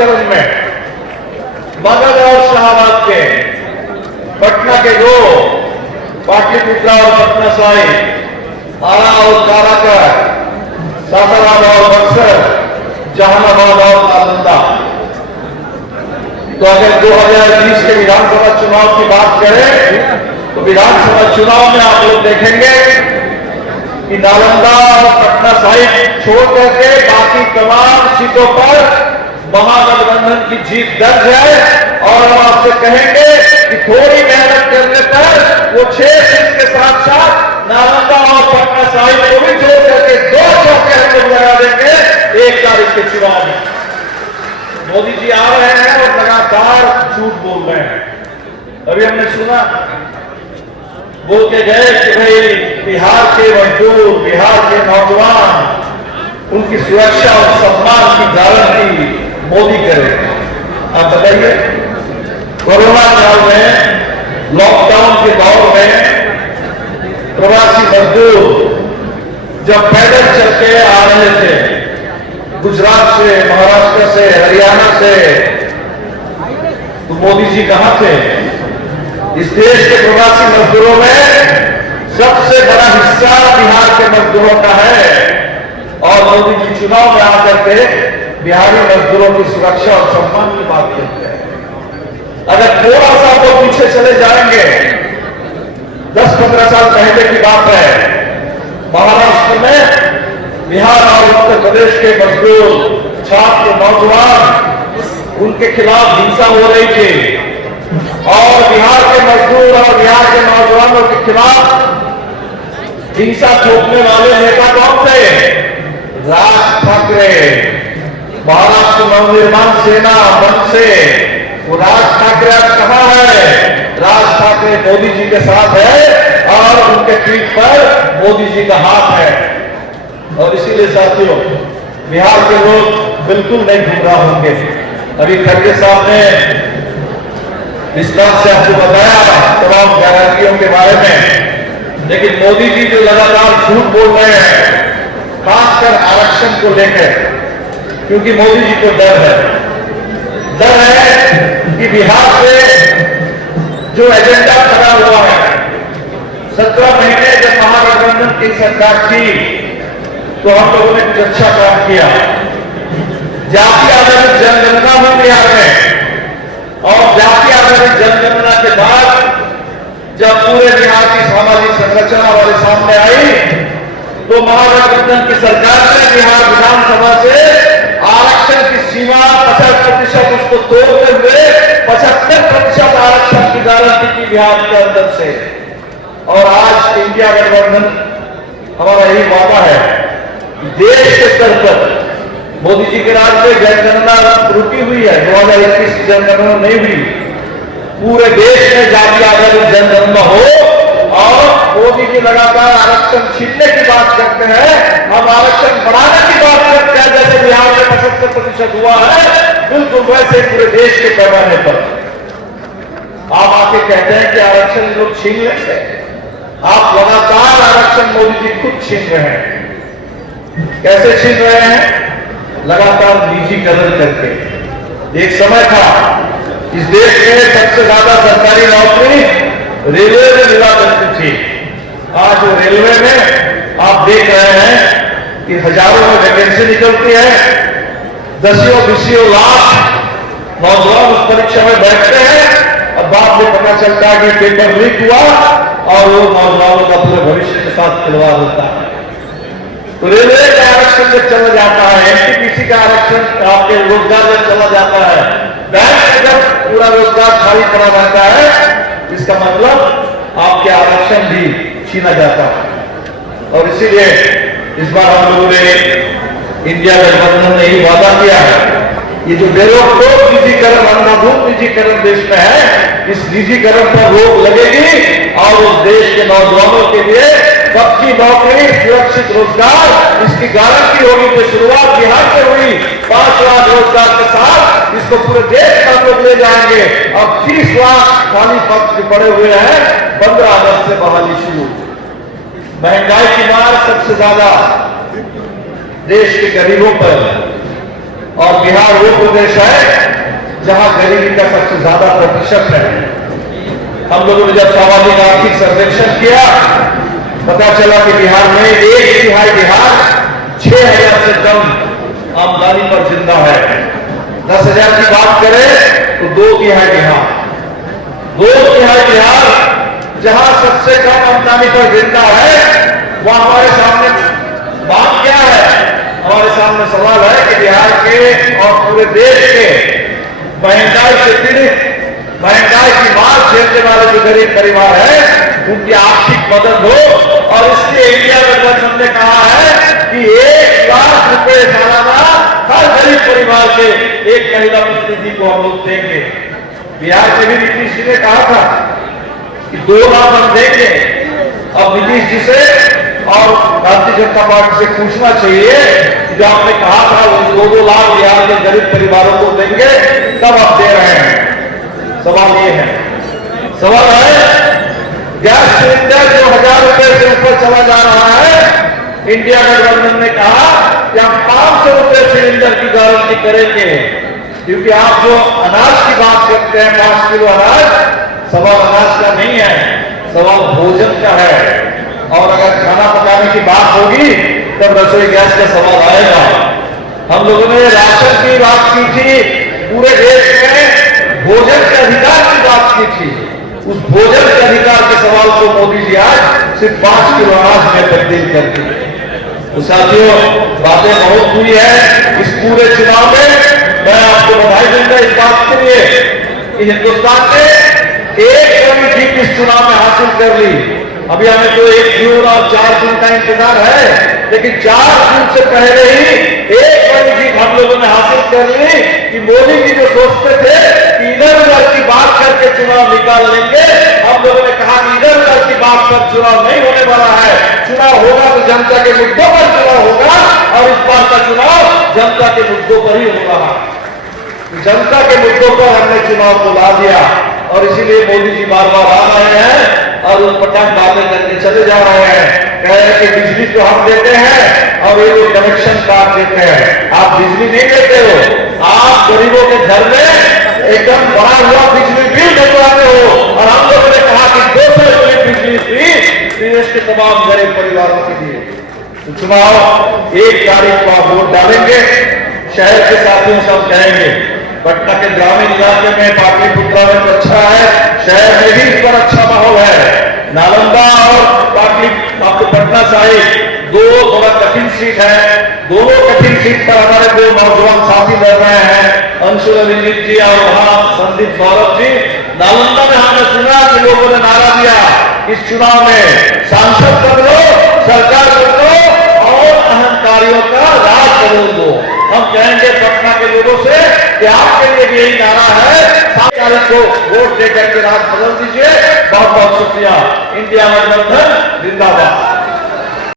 चरण में मगध और शाहबाद के, पटना के दो, पाटलिपुत्रा और पटना साहिब, आरा और काराकर, सासाराम और बक्सर, जहानाबाद और नालंदा। तो अगर 2020 के विधानसभा चुनाव की बात करें तो विधानसभा चुनाव में आप लोग देखेंगे कि नालंदा और पटना साहिब छोड़ करके बाकी तमाम सीटों पर महागठबंधन की जीत दर्ज है। और हम आपसे कहेंगे कि थोड़ी मेहनत करने पर वो 6 सीट के साथ साथ नालंदा और पटना साहिब को भी छोड़ करके 2 चौके हम लोग लगा देंगे 1 तारीख के चुनाव में। मोदी जी आ रहे हैं और लगातार झूठ बोल रहे हैं। अभी हमने सुना बोल के गए कि भाई बिहार के मजदूर, बिहार के नौजवान, उनकी सुरक्षा और सम्मान की गारंटी मोदी करेगा। आप बताइए, कोरोना काल में, लॉकडाउन के दौर में प्रवासी मजदूर जब पैदल चल के आ रहे थे गुजरात से, महाराष्ट्र से, हरियाणा से, तो मोदी जी कहां थे? इस देश के प्रवासी मजदूरों में सबसे बड़ा हिस्सा बिहार के मजदूरों का है। और मोदी जी चुनाव में आकर के बिहारी मजदूरों की सुरक्षा और सम्मान की बात करते हैं। अगर थोड़ा सा तो पीछे चले जाएंगे, 10-15 साल पहले की बात है, महाराष्ट्र में बिहार और उत्तर प्रदेश के मजदूर, छात्र, नौजवान, उनके खिलाफ हिंसा हो रही थी। और बिहार के मजदूर और बिहार के नौजवानों के खिलाफ हिंसा थोपने वाले नेता कौन थे? राज ठाकरे, महाराष्ट्र नवनिर्माण सेना मन से। वो राज ठाकरे आज कहां है? राज ठाकरे मोदी जी के साथ है और उनके पीठ पर मोदी जी का हाथ है। और इसीलिए साथियों, बिहार के लोग बिल्कुल नहीं गुमराह होंगे। अभी खड़गे साहब ने विस्तार से आपको बताया तमाम गारंटियों के बारे में, लेकिन मोदी जी जो लगातार झूठ बोल रहे हैं, खासकर आरक्षण को लेकर, क्योंकि मोदी जी को डर है कि बिहार से जो एजेंडा खड़ा हुआ है, 17 महीने जब महागठबंधन की सरकार थी तो हम लोगों ने कुछ अच्छा काम किया। जाति आधारित जनगणना हुई बिहार में, और जाति आधारित जनगणना के बाद जब पूरे बिहार की सामाजिक संरचना हमारे सामने आई तो महागठबंधन की सरकार ने बिहार विधानसभा से आरक्षण की सीमा 50% उसको तोड़ते हुए 75% आरक्षण की गारंटी की बिहार के अंदर से। और आज इंडिया गठबंधन हमारा यही वादा है कि देश के स्तर पर मोदी जी के राज में जनगणना रुकी हुई है, 2021 की जनगणना नहीं हुई, पूरे देश में जाति आधारित जनगणना हो। और मोदी जी लगातार आरक्षण छीनने की बात करते हैं, हम आरक्षण बढ़ाने की बात करते हैं। जैसे बिहार में 75% हुआ है, बिल्कुल वैसे पूरे देश के पैमाने पर आप आके कहते हैं कि आरक्षण लोग छीन लेते हैं। आप लगातार आरक्षण मोदी जी खुद छीन रहे हैं। कैसे छीन रहे हैं? लगातार निजीकरण करके। एक समय था इस देश में सबसे ज्यादा सरकारी नौकरी रेलवे में मिला करती थी। आज रेलवे में आप देख रहे हैं कि हजारों में वैकेंसी निकलती है, 10-20 लाख नौजवान उस परीक्षा में बैठते हैं। अब बाद में पता चलता है कि पेपर लीक हुआ और वो नौजवानों का पूरे भविष्य के साथ खिलवाड़ होता है। तो रेलवे का आरक्षण जब चला जाता है, एनटीपीसी का आरक्षण, आपके रोजगार जब चला जाता है, बैंक में जब पूरा रोजगार खाली पड़ा रहता है, इसका मतलब आपके आरक्षण भी छीना जाता है। और इसीलिए इस बार हम लोगों ने, इंडिया गठबंधन ने ही वादा किया है, ये जो बेरोक निजीकरण, अंधाधुंध निजीकरण देश में है, इस निजीकरण पर रोक लगेगी और उस देश के नौजवानों के लिए पक्की नौकरी, सुरक्षित रोजगार, इसकी गारंटी होगी। तो शुरुआत बिहार से हुई 5 लाख रोजगार के साथ, इसको पूरे देश का लोग ले जाएंगे। अब 30 लाख खाली पद जो पड़े हुए हैं, 15 अगस्त से बहाली शुरू। महंगाई की मार सबसे ज्यादा देश के गरीबों पर, और बिहार वो प्रदेश है जहां गरीबी का सबसे ज्यादा प्रतिशत है। हम लोगों ने जब सामाजिक आर्थिक सर्वेक्षण किया, पता चला कि बिहार में 1/3 बिहार 6,000 से कम आमदनी पर जिंदा है। 10,000 की बात करें तो 2/3 बिहार, 2/3 बिहार जहां सबसे कम आमदनी पर जिंदा है, वहां हमारे सामने बात क्या है? हमारे सामने सवाल है कि बिहार के और पूरे देश के महंगाई से पीड़ित, महंगाई की मार झेलने वाले जो गरीब परिवार है, उनकी आर्थिक मदद हो। और इसलिए इंडिया गठबंधन ने कहा है कि 1 लाख रुपए सालाना हर गरीब परिवार के एक महिला प्रतिनिधि को हम लोग देंगे। बिहार में भी नीतीश जी ने कहा था कि 2 लाख हम देंगे। अब नीतीश जी से और भारतीय जनता पार्टी से पूछना चाहिए, जो आपने कहा था वो 2-2 लाख बिहार के गरीब परिवारों को देंगे, कब आप दे रहे हैं? सवाल ये है। सवाल है, गैस सिलेंडर जो 1,000 रुपए से ऊपर चला जा रहा है, इंडिया गठबंधन ने कहा कि हम 500 रुपए सिलेंडर की गारंटी करेंगे। क्योंकि आप जो अनाज की बात करते हैं, 5 किलो अनाज, सवाल अनाज का नहीं है, सवाल भोजन का है। और अगर खाना पकाने की बात होगी तब रसोई गैस का सवाल आएगा। हम लोगों ने राशन की बात की थी, पूरे देश में भोजन के अधिकार की बात की थी। उस भोजन के अधिकार के सवाल को मोदी जी आज सिर्फ 5 किलो अनाज में तब्दील कर दी। तो साथियों, बातें बहुत हुई है इस पूरे चुनाव में। मैं आपको बधाई दूंगा इस बात के लिए कि हिंदुस्तान ने एक बड़ी जीत इस चुनाव में हासिल कर ली। अभी हमें तो 1 जून और 4 जून का इंतजार है, लेकिन 4 जून से पहले ही एक बड़ी जीत हम लोगों ने हासिल कर ली कि मोदी जी जो सोचते थे कि इधर उधर की बात करके चुनाव निकाल लेंगे, हम लोगों ने कहा कि इधर उधर की बात पर चुनाव नहीं होने वाला है। चुनाव होगा तो जनता के मुद्दों पर चुनाव होगा, और इस बार का चुनाव जनता के मुद्दों पर ही हो रहा है। जनता के मुद्दों पर हमने चुनाव को ला दिया, और इसीलिए मोदी जी बार बार आ रहे हैं और उटपटांग बातें करके चले जा रहे हैं। कह रहे हैं कि बिजली तो हम देते हैं और ये लोग कनेक्शन काट देते हैं। आप बिजली नहीं देते हो, आप गरीबों के घर में एकदम बड़ा हुआ बिजली बिल ढुकवाते हो। और हम लोगों ने कहा कि 200 यूनिट बिजली फ्री देश के तमाम गरीब परिवारों के लिए। तो चुनाव 1 तारीख को आप वोट डालेंगे। शहर के साथियों से हम कहेंगे, पटना के ग्रामीण इलाके में पाटलिपुत्रा में तो अच्छा है, शहर में भी इस पर अच्छा माहौल है। नालंदा और आपके पटना साहिब 2 थोड़ा कठिन सीट है। दोनों कठिन सीट पर हमारे 2 नौजवान साथी लड़ रहे हैं, अंशुल अभिजीत जी और वहां संदीप सौरभ जी। नालंदा में हमने सुना कि लोगों ने नारा दिया, इस चुनाव में सांसद बन लो, सरकार बन लो और अहंकारियों का राज बदल दो। हम कहेंगे पटना के लोगों से कि आपके लिए भी यही नारा है, 7 तारीख को वोट देकर के राज बदल दीजिए। बहुत बहुत शुक्रिया। इंडिया गठबंधन जिंदाबाद।